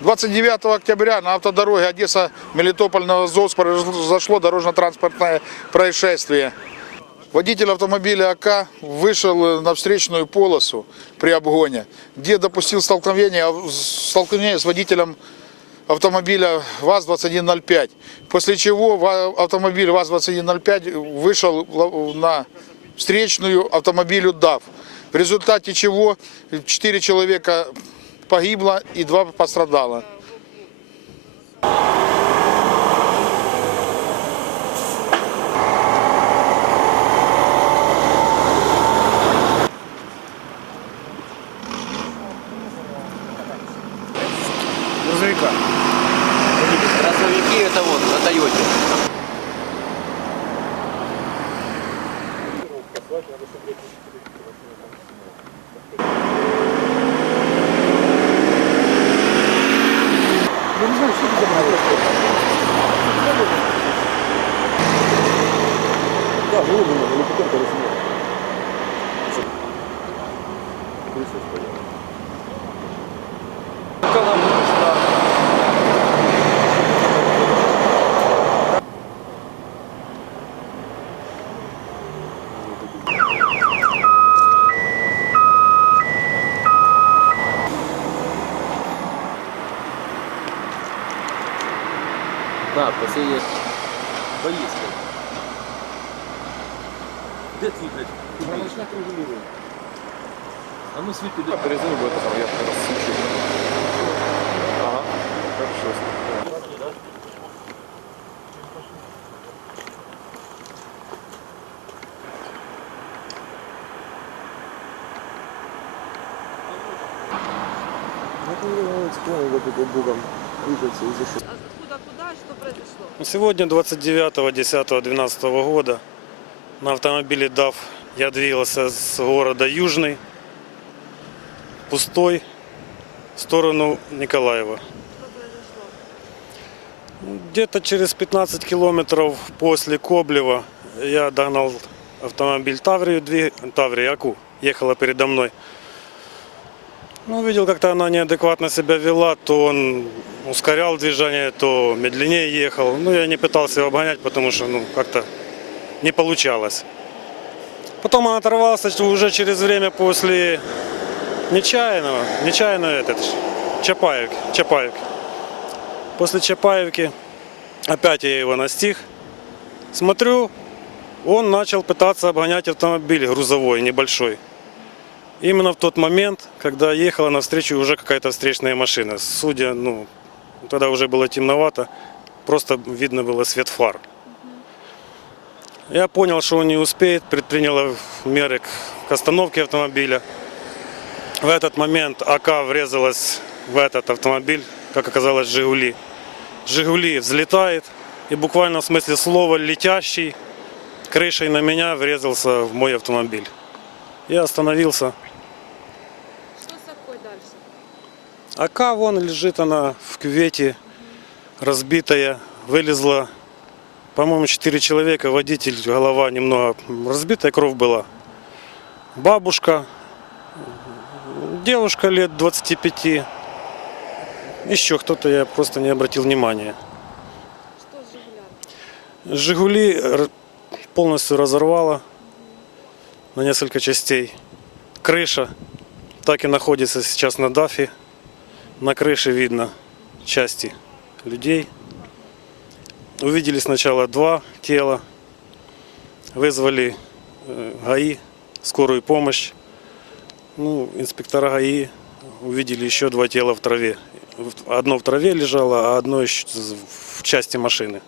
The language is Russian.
29 октября на автодороге Одесса-Мелитополь-Новозовск произошло дорожно-транспортное происшествие. Водитель автомобиля АК вышел на встречную полосу при обгоне, где допустил столкновение, столкновение с водителем автомобиля ВАЗ-2105. После чего автомобиль ВАЗ-2105 вышел на встречную автомобилю ДАВ. В результате чего 4 человека погибло и 2 пострадало. Да, последнее. Поездка. Где ты, блядь? Промышляк регулирует. А ну свет туда. Перезвони, бо это там я как раз свечу. Ага. Хорошо. Откуда, куда, что произошло? Сегодня 29.10.12 года на автомобиле DAF я двигался с города Южный, пустой, в сторону Николаева. Где-то через 15 километров после Коблева я догнал автомобиль Таврию, двиг... Таврия Аку, ехала передо мной. Ну, видел, как-то она неадекватно себя вела, то он ускорял движение, то медленнее ехал. Ну, я не пытался его обгонять, потому что, ну, как-то не получалось. Потом он оторвался уже через время после Нечаянного, Нечаянно этот, Чапаевки, Чапаевки. После Чапаевки опять я его настиг. Смотрю, он начал пытаться обгонять автомобиль грузовой, небольшой. Именно в тот момент, когда ехала навстречу уже какая-то встречная машина. Судя, ну, тогда уже было темновато, просто видно было свет фар. Я понял, что он не успеет, предпринял меры к, остановке автомобиля. В этот момент АК врезалась в этот автомобиль, как оказалось, «Жигули». «Жигули» взлетает и буквально в смысле слова летящий крышей на меня врезался в мой автомобиль. Я остановился. Что с дальше? АК вон лежит она в кювете, разбитая, вылезла, по-моему, четыре человека, водитель, голова немного разбитая, кровь была. Бабушка, девушка лет 25, еще кто-то, я просто не обратил внимания. Что с Жигулями? Жигули р- полностью разорвало на несколько частей. Крыша так и находится сейчас на дафе. На крыше видно части людей. Увидели сначала два тела. Вызвали э, ГАИ, скорую помощь. Ну, инспектора ГАИ увидели еще два тела в траве. Одно в траве лежало, а одно в части машины.